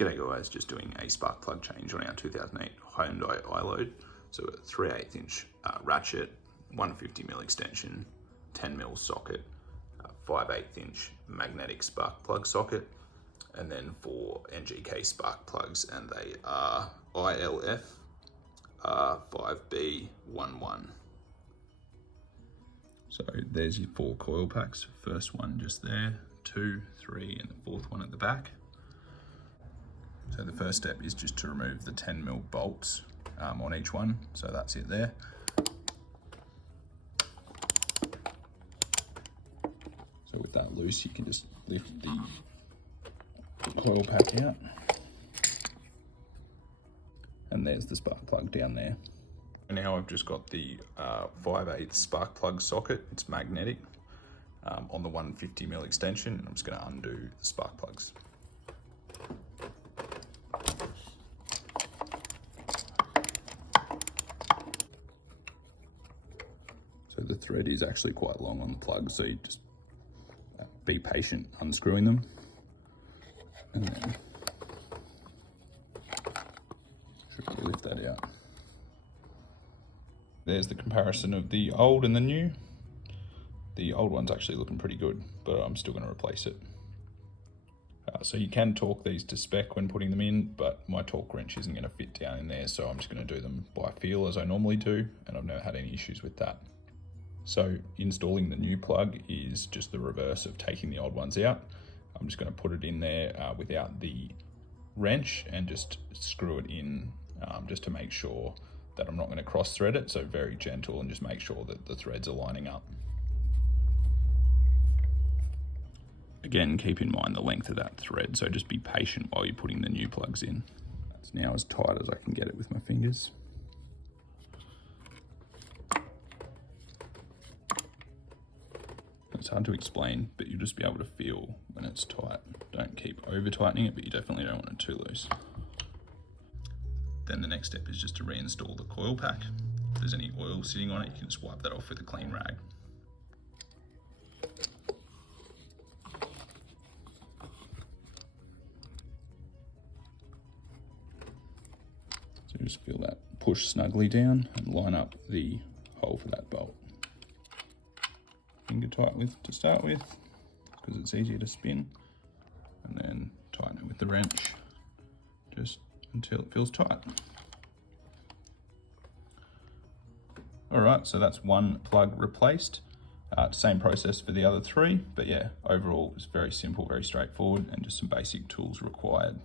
G'day guys, just doing a spark plug change on our 2008 Hyundai iLoad. So a 3/8 inch ratchet, 150mm extension, 10mm socket, 5/8 inch magnetic spark plug socket, and then 4 NGK spark plugs, and they are ILF 5B11. So there's your 4 coil packs. First one just there, 2, 3, and the 4th one at the back. So the first step is just to remove the 10mm bolts on each one. So that's it there. So with that loose, you can just lift the coil pack out. And there's the spark plug down there. And now I've just got the 5/8 spark plug socket. It's magnetic on the 150mm extension. And I'm just going to undo the spark plugs. So the thread is actually quite long on the plug, so you just be patient unscrewing them. And then should probably lift that out. There's the comparison of the old and the new. The old one's actually looking pretty good, but I'm still going to replace it. So you can torque these to spec when putting them in, but my torque wrench isn't going to fit down in there, so I'm just going to do them by feel as I normally do, and I've never had any issues with that. So installing the new plug is just the reverse of taking the old ones out. I'm just going to put it in there without the wrench and just screw it in just to make sure that I'm not going to cross thread it. So very gentle, and just make sure that the threads are lining up. Again, keep in mind the length of that thread, so just be patient while you're putting the new plugs in. That's now as tight as I can get it with my fingers. It's hard to explain, but you'll just be able to feel when it's tight. Don't keep over tightening it, but you definitely don't want it too loose. Then the next step is just to reinstall the coil pack. If there's any oil sitting on it, you can just wipe that off with a clean rag. So just feel that push snugly down and line up the hole for that bolt. Finger tight with to start with, because it's easier to spin, and then tighten it with the wrench just until it feels tight. Alright, so that's one plug replaced. Same process for the other 3, but yeah, overall it's very simple, very straightforward, and just some basic tools required.